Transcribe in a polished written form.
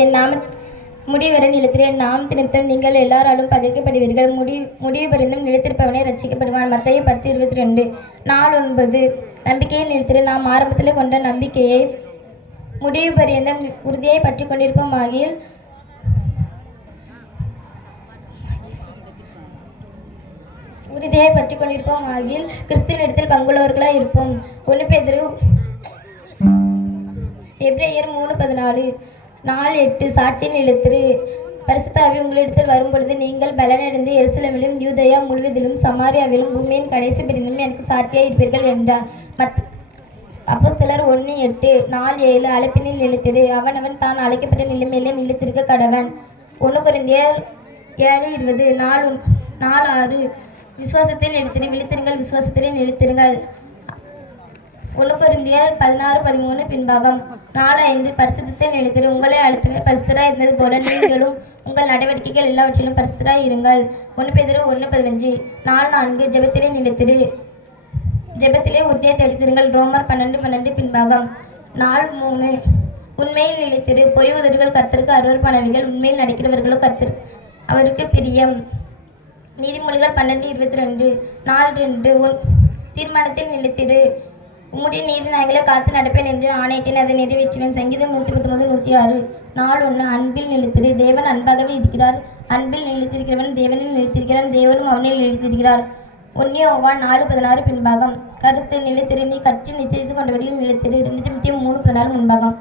என் நாம முடிவரை நிலத்திலே நாம் நிமித்தம் நீங்கள் எல்லாராலும் பகைக்கப்படுவீர்கள். முடிவு பரிந்தும் நிலைத்திருப்பவனே ரட்சிக்கப்படுவான். மத்தேயு 10:22. 4:9. நம்பிக்கையை நிலைத்திரு. நாம் ஆரம்பத்தில் கொண்ட நம்பிக்கையை முடிவு பரியந்தம் உறுதியை பற்றி கொண்டிருப்போம் ஆகியில் கிறிஸ்துவினிடத்தில் பங்குள்ளவர்களாக இருப்போம். 1 பேதுரு எபிரேயர் 3:14. 4:8. சாட்சியின் நிலைத்திரு. பரிசுத்த ஆவி உங்களிடத்தில் வரும்பொழுது நீங்கள் பலனடைந்து எருசலேமிலும் யூதேயா முழுவதிலும் சமாரியாவிலும் பூமியின் கடைசி பிரிந்தும் எனக்கு சாட்சியாக இருப்பீர்கள் என்றார். அப்போஸ்தலர் 1:8. 4:7. அழைப்பினில் நிலைத்திரு. அவனவன் தான் அழைக்கப்பட்ட நிலைமையிலே நிலைத்திருக்க கடவன். 1 கொரிந்தியர் 7:20. 4:6. விசுவாசத்தில் நிலைத்திரு. விழித்திருங்கள், விசுவாசத்திலே நிலைத்திருங்கள். 1 கொரிந்தியர் 16:13 பின்பாகம். 4:5. பரிசுத்தத்தில் நிலைத்திரு. உங்களை அழைத்தவர் பரிசுத்தராய் இருந்தது போல நீங்களும் உங்கள் நடவடிக்கைகள் எல்லாவற்றிலும் பரிசுத்தராய் இருங்கள். 1 பேதுரு 1:15. 4:4. ஜெபத்திலே நிலைத்திரு. ஜெபத்திலே உறுதியை தெரித்திருங்கள். ரோமர் 12:12 பின்பாகம். 4:3. உண்மையில் நிலைத்திரு. பொய் உதடுகள் கர்த்தருக்கு அருவருப்பானவைகள், உண்மையில் நடக்கிறவர்களோ கர்த்தர் அவருக்கு பிரியம். நீதிமொழிகள் 12:22. 4:2. தீர்மானத்தில் நிலைத்திரு. உம்முடைய நீதி நாய்களை காத்து நடப்பேன் என்று ஆணையிட்டேன், அதை நிறைவேற்றுவேன். சங்கீதம் 119:106. 4:1. அன்பில் நிலைத்திரு. தேவன் அன்பாகவே இருக்கிறார். அன்பில் நிலைத்திருக்கிறவன் தேவனில் நிலைத்திருக்கிறான், தேவனும் அவனில் நிலைத்திருக்கிறார். 1 யோவான் 4:16 பின்பாகம். கருத்து நிலைத்திரு. நீ கற்று நிச்சயித்துக் கொண்டவர்களில் நிலைத்திரு. 2 தீமோத்தேயு 3:14 முன்பாகம்.